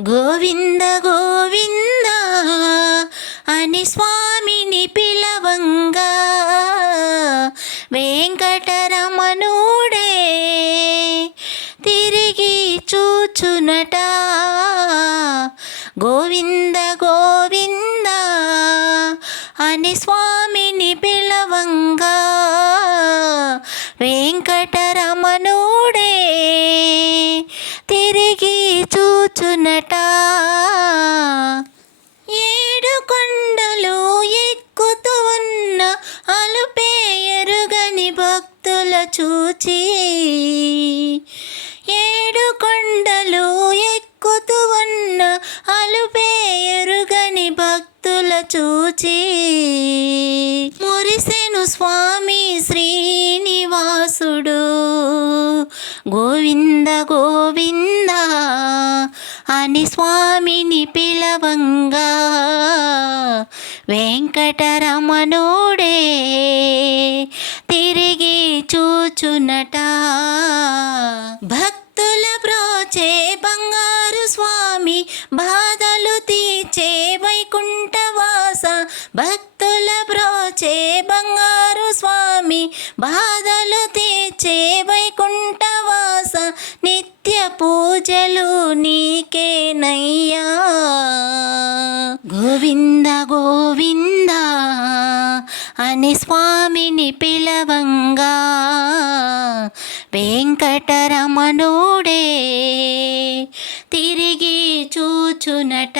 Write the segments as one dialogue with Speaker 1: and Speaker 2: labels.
Speaker 1: గోవింద గోవింద అని స్వామిని పిలవంగా. వెంకటరమణుడే తిరిగి చూచునట. గోవింద గోవింద అని స్వామిని పిల చూచి ఏడు కొండలు ఎక్కుతూ ఉన్న అలుపేయరుగని భక్తుల చూచి మురిసెను స్వామి శ్రీనివాసుడు. గోవింద గోవింద అని స్వామిని పిలవంగా. వెంకటరమణో భక్తుల ప్రోచే బంగారు స్వామి బాధలు తీచే వైకుంఠవాస. భక్తుల ప్రోచే బంగారు స్వామి బాధలు తీచే వైకుంఠవాస. నిత్య పూజలు నీకేనయ్యా. గోవింద గోవింద అని స్వామిని పిలవంగా. వెంకటరమణుడే తిరిగి చూచునట.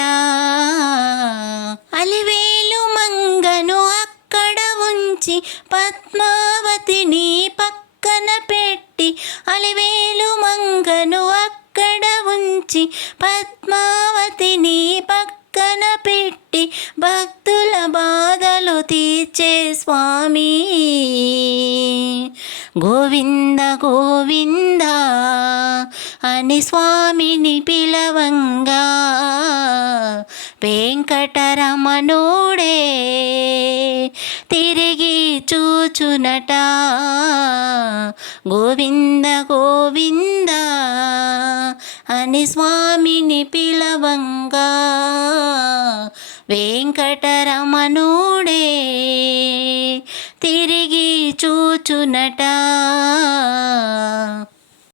Speaker 1: అలివేలు మంగను అక్కడ ఉంచి పద్మావతిని పక్కన పెట్టి అలివేలు మంగను అక్కడ ఉంచి పద్మావతిని పక్కన పెట్టి భక్తుల బాధలు తీర్చే స్వామి. గోవింద గోవింద అని స్వామిని పిలవంగా. వెంకటరమణుడే తిరిగి చూచునట. గోవింద గోవింద అని స్వామిని పిలవంగా. వెంకటరమణుడే తిరిగి చూచునట.